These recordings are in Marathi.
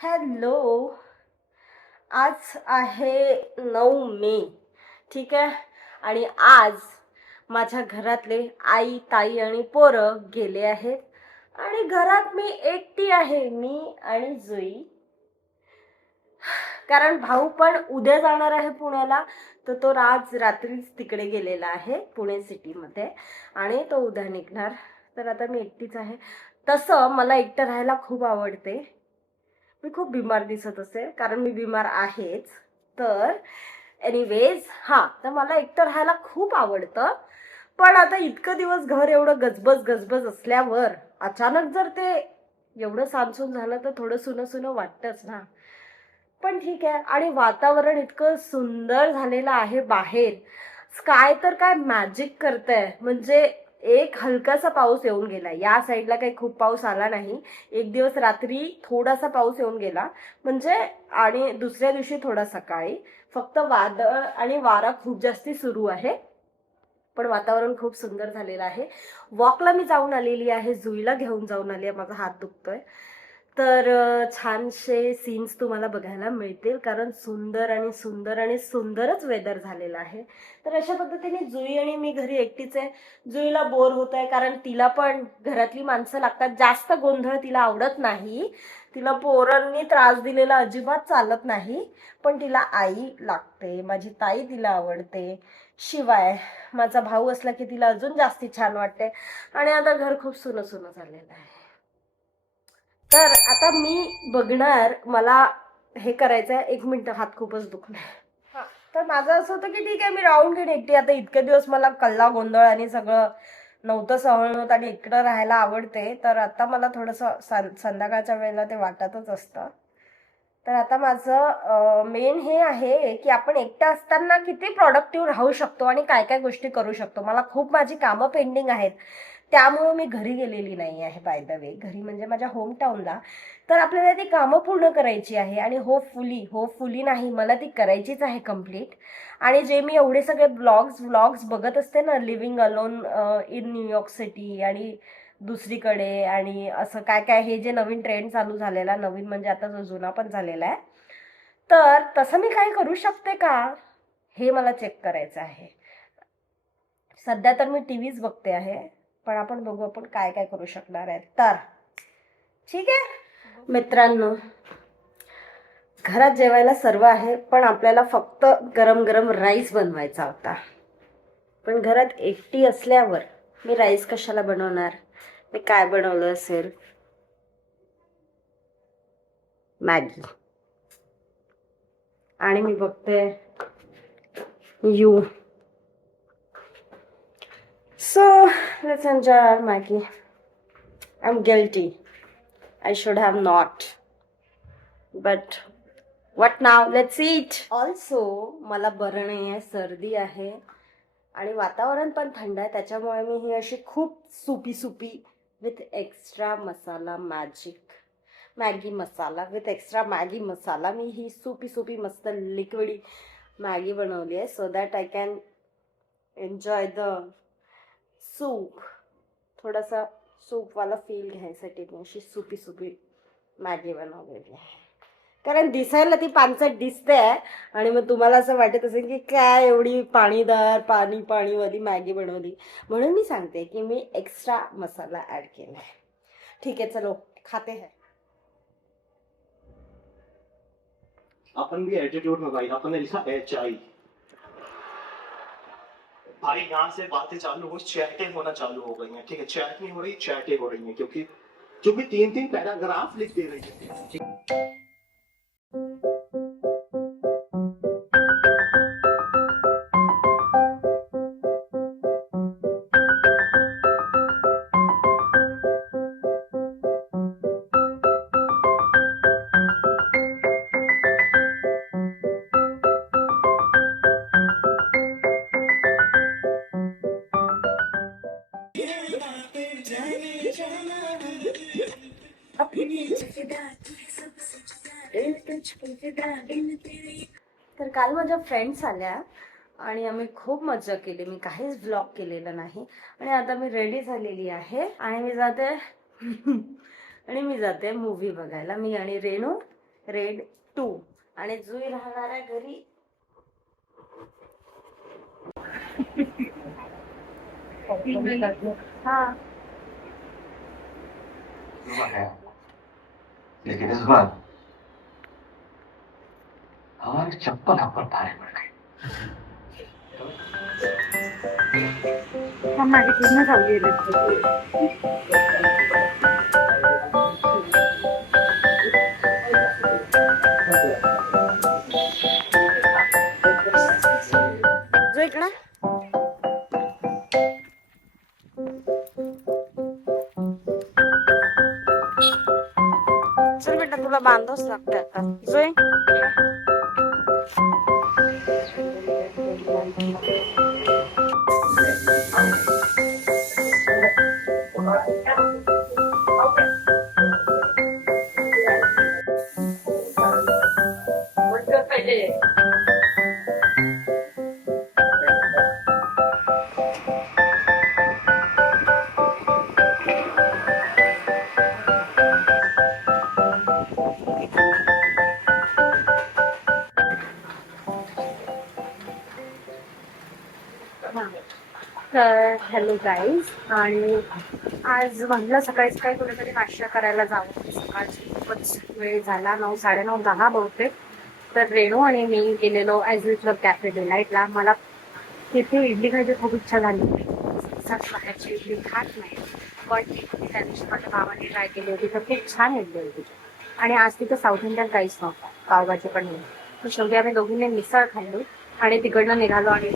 हॅलो, आज आहे 9 मे, ठीक आहे. आणि आज माझ्या घरातले आई, ताई आणि पोरं गेले आहेत आणि घरात मी एकटी आहे, मी आणि जुई. कारण भाऊ पण उद्या जाणार आहे पुण्याला, तर तो आज रात्रीच तिकडे गेलेला आहे पुणे सिटीमध्ये आणि तो उद्या निघणार. तर आता मी एकटीच आहे. तसं मला एकटं राहायला खूप आवडते. मी खूप बिमार दिसत असेल कारण मी बिमार आहेच. तर एनिवेज तर मला एकटं राहायला खूप आवडतं. पण आता इतकं दिवस घर एवढं गजबज असल्यावर अचानक जर ते एवढं सामसूम झालं तर थोडं सुनं सुनं वाटतंच ना. पण ठीक आहे. आणि वातावरण इतकं सुंदर झालेलं आहे बाहेर. स्काय तर काय मॅजिक करतंय. म्हणजे एक हलकासा पाऊस येऊन गेला. या साईडला काही खूप पाऊस आला नाही. एक दिवस रात्री थोडासा पाऊस येऊन गेला म्हणजे, आणि दुसऱ्या दिवशी थोडा सकाळी. फक्त वादळ आणि वारा खूप जास्ती सुरू आहे. पण वातावरण खूप सुंदर झालेलं आहे. वॉकला मी जाऊन आलेली आहे, जुईला घेऊन जाऊन आली आहे. माझा हात दुखतोय. तर छानसे सीन्स तुम्हाला बघायला मिळतील कारण सुंदर आणि सुंदर आणि सुंदरच वेदर झालेलं आहे. तर अशा पद्धतीने जुई आणि मी घरी एकटीच आहे. जुईला बोर होत आहे कारण तिला पण घरातली माणसं लागतात. जास्त गोंधळ तिला आवडत नाही. तिला पोरांनी त्रास दिलेला अजिबात चालत नाही. पण तिला आई लागते, माझी ताई तिला आवडते. शिवाय माझा भाऊ असला की तिला अजून जास्ती छान वाटते. आणि आता घर खूप सुनं सुनं झालेलं आहे. तर आता मी बघणार, मला हे करायचं आहे. 1 मिनिट, हात खूपच दुखलाय. तर माझं असं होतं की ठीक आहे, मी राहून घेईन एकटी. आता इतके दिवस मला कल्ला गोंधळ आणि सगळं नव्हतं सहन होत आणि एकटं राहायला आवडते. तर आता मला थोडंसं संध्याकाळच्या वेळेला ते वाटतच असतं. तर आता माझं मेन हे आहे की आपण एकटं असताना किती प्रोडक्टिव्ह राहू शकतो आणि काय काय गोष्टी करू शकतो. मला खूप माझी कामं पेंडिंग आहेत. त्यामुळे मी घरी गेलेली नाही आहे, बाय द वे. घरी म्हणजे माझ्या होम टाऊनला. तर आपल्याला ती कामं पूर्ण करायची आहे आणि होपफुली नाही, मला ती करायचीच आहे कम्प्लीट. आणि जे मी एवढे सगळे व्लॉग्स बघत असते ना, living alone in New York city आणि दुसरीकडे आणि असं काय काय, हे जे नवीन ट्रेंड चालू झालेला, नवीन म्हणजे आता जो जुना पण झालेला आहे, तर तसं मी काय करू शकते का, हे मला चेक करायचं आहे. सध्या तर मी टीव्हीच बघते आहे, पण आपण बघू आपण काय काय करू शकणार आहे. तर ठीक आहे मित्रांनो, घरात जेवायला सर्व आहे, पण आपल्याला फक्त गरम गरम राईस बनवायचा होता. पण घरात एकटी असल्यावर मी राईस कशाला बनवणार. मी काय बनवलं असेल, मॅगी. आणि मी बघते you. So let's enjoy our Maggie. I'm guilty. I should have not. But what now? Let's eat. Also, मला बरं नाही आहे, सर्दी आहे आणि वातावरण पण थंड आहे. त्याच्यामुळे मी ही अशी खूप soupy with extra masala Maggi masala with extra Maggi masala, me he soupy मस्त लिक्विडी मॅगी बनवली आहे. So that I can enjoy the soup. थोडासा सूपवाला फील घ्यायसाठी मी अशी सुपी मॅगी बनवलेली आहे. कारण दिसायला ती पानसट दिसते आहे आणि मग तुम्हाला असं वाटत असेल की काय एवढी पाणीदार पाणीवाली मॅगी बनवली, म्हणून मी सांगते की मी एक्स्ट्रा मसाला ऍड केला आहे. ठीक है चलो खाते हैं. अपन भी एटीट्यूड में भाई, अपन ने लिखा HI भाई. यहाँ से बातें चालू हो, चैटें होना चालू हो गई हैं. ठीक है, चैट नहीं हो रही, चैटें हो रही हैं, क्योंकि 3-3 पैराग्राफ लिख दे रही है. तर काल माझ्या फ्रेंड्स आल्या आणि आम्ही खूप मजा केली. मी काहीच ब्लॉग केलेलं नाही आणि आता मी रेडी झालेली आहे आणि मी जाते मूवी बघायला. मी आणि रेणू रेड 2 आणि जुई राहणार आहे घरी. हाँ लेकिन इस बार हमारी चप्पल हम पर भारी पड़ गई. हम माझी पूर्ण खाल्ली जो इकडं चल बेटा, तुला बांधवच लागते आता. जोय तर हॅलो गाईज. आणि आज म्हटलं सकाळी सकाळी कुठेतरी नाश्ता करायला जावं. सकाळची खूपच वेळ झाला, 9, 9:30, 10 बहुतेक. तर रेणू आणि मी गेलेलो ॲज युजल कॅफे डिलाईटला. मला तिथे इडली खायची खूप इच्छा झाली. बाहेरची इडली खात नाही, पण त्या दिवशी माझ्या भावाने ट्राय केली होती तर खूप छान इडली होती. आणि आज तिथं साऊथ इंडियन काहीच नव्हतं, पावभाजी पण नाही. तर शेवटी आम्ही दोघींनी मिसळ खाल्ली आणि तिकडनं निघालो आणि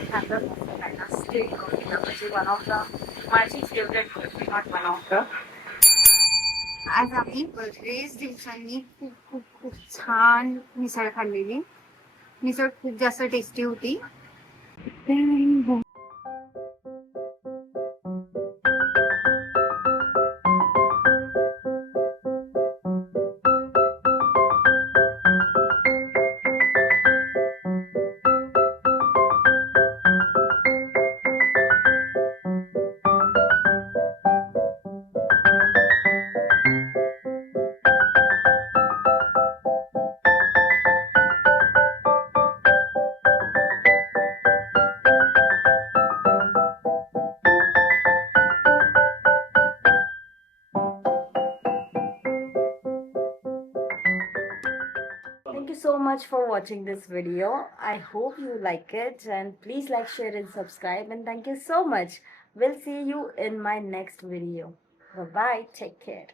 वन ऑफ द माझी favourite not one of the. आज आम्ही बरेच दिवसांनी खूप खूप खूप छान मिसळ खाल्लेली. मिसळ खूप जास्त टेस्टी होती. Thank you so much for watching this video. I hope you like it and please like, share and subscribe, and thank you so much. We'll see you in my next video. Bye bye. Take care.